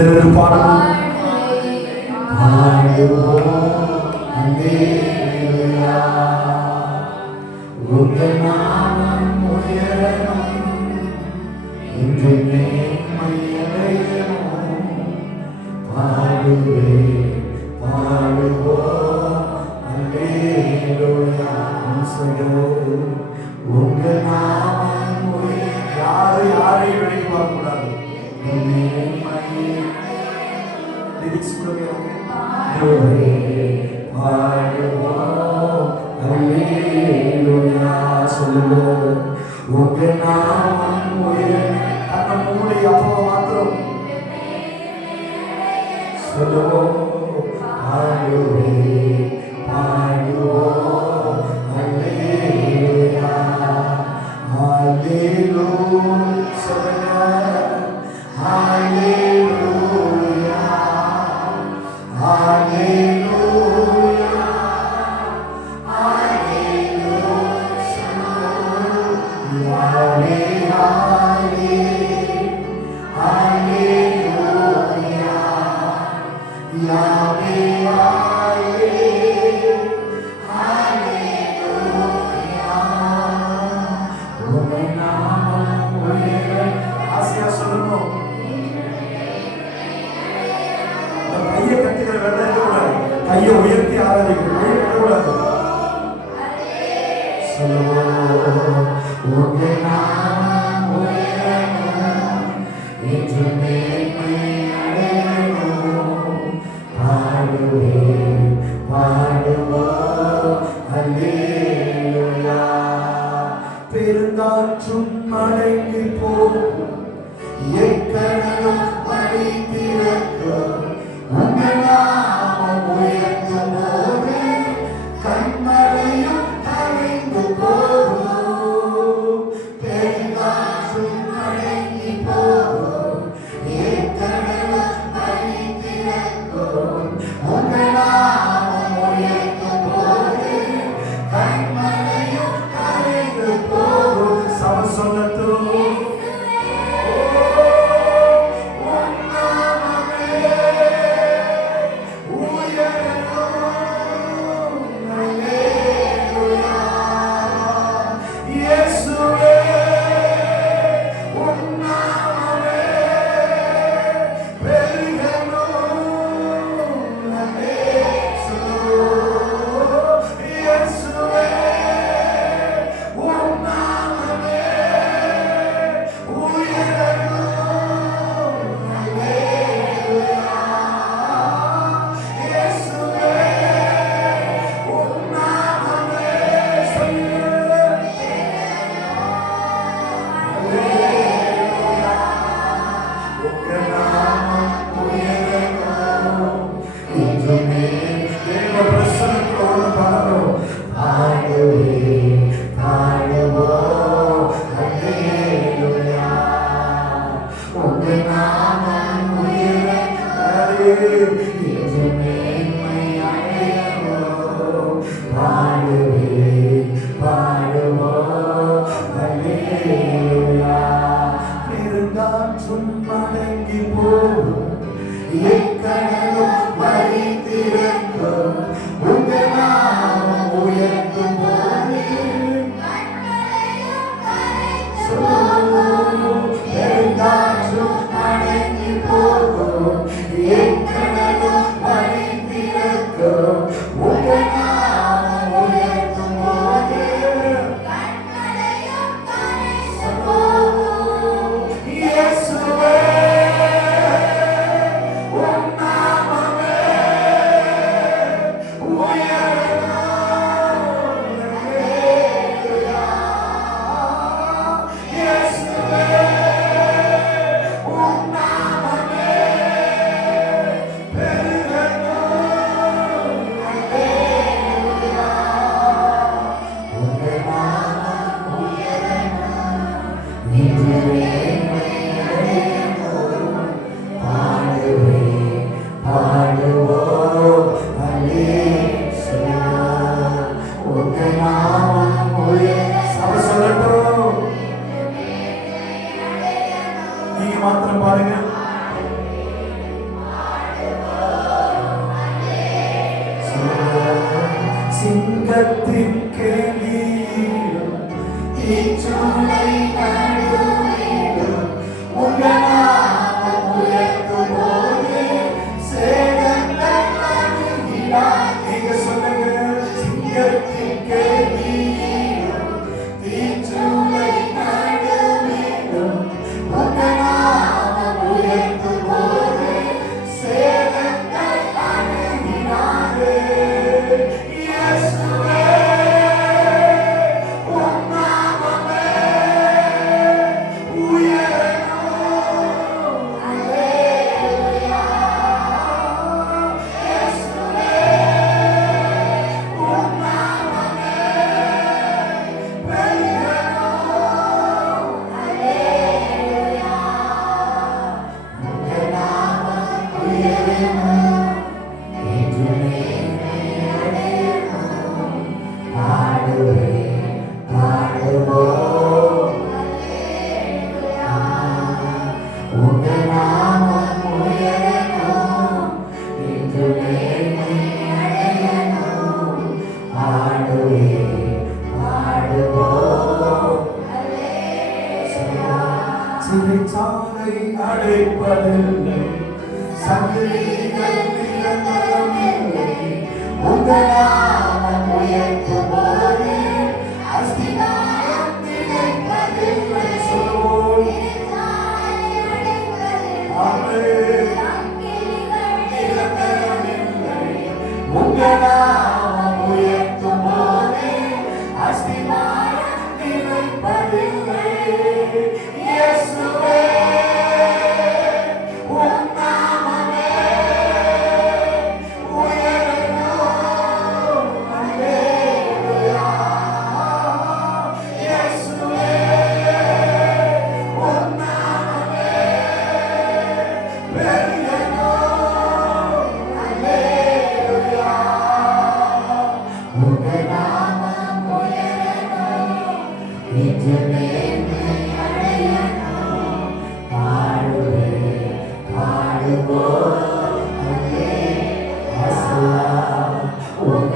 ஒரு பாடல் உங்கள் நாமம் உயரணும் என்று பாடுவே பாடுவோம் அல்லேலோயா உங்கள் Oh, good night. கையை உயர்த்தி ஆராதிக்கக்கூடாது சொல்லுவோம் பெருந்தாற்றும் மலைக்கு போ எக்கணம் படி திறக்கும் Amen. that thing can heal. It's too. உயரணும் என்றுமே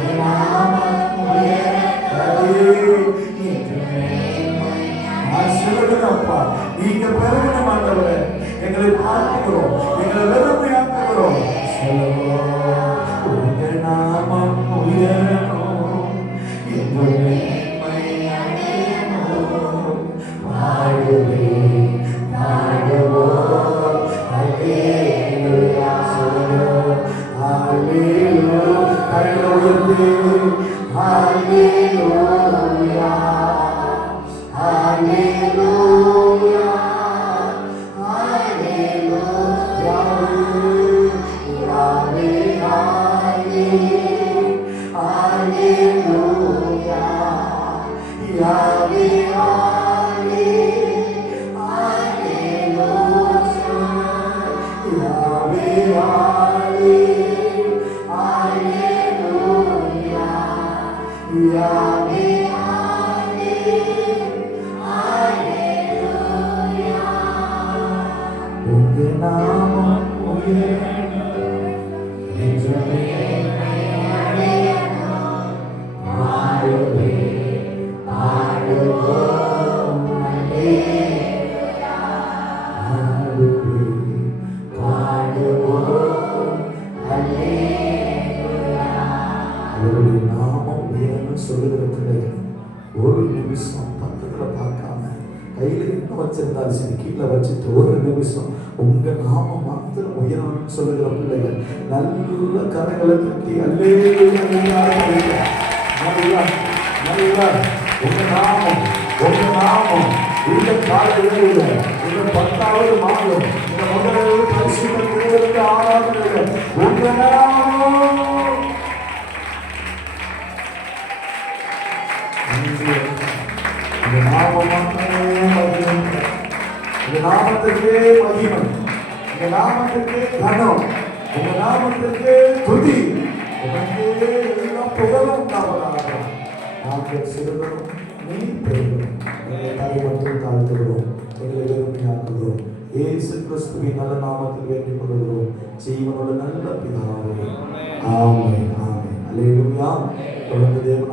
உங்க நாமம் உயரணும் ஆசீர்வதிக்கப்பா. நீங்க பெருகணும் ஆண்டவரே. எங்களை பார்க்கிறோம் எங்களை வெறுமையாக்குகிறோம் சொல்லுவோம். உங்க நாமம் உயரணும் கையில என்ன வச்சிருந்தாலும் சரி கீழே வச்சுட்டு ஒரு நிமிஷம் உங்க நாம மாத்திரம் உயரணும்னு சொல்லுகிற பிள்ளைகள் நல்ல கரங்களை தட்டி அல்லே நல்லா நல்லா. உங்க நாமம் உங்க நாமம். இந்த காலையில இந்த பத்தாவது மாதம் இந்த முதலாவது பரிசு ஆராதனை உங்க நாமம் இந்த மகிமை. உங்க நாமத்துக்கே கனம் உங்க நாமத்துக்கே துதி. உனக்கே எல்லாம் புகழும் நாமதாக நாங்கள் சிறுவரும் நீ பெருகும் எங்களை தலை மட்டும் தாழ்த்துகிறோம். எங்களை வெறுமையாக்குகிறோம். ஏசு கிறிஸ்துவின் நல்ல நாமத்தில் வேண்டிக் கொள்கிறோம் ஜீவனோட நல்ல பிதாவே. ஆமே ஆமென். அல்லேலூயா தொடர்ந்து தேவன்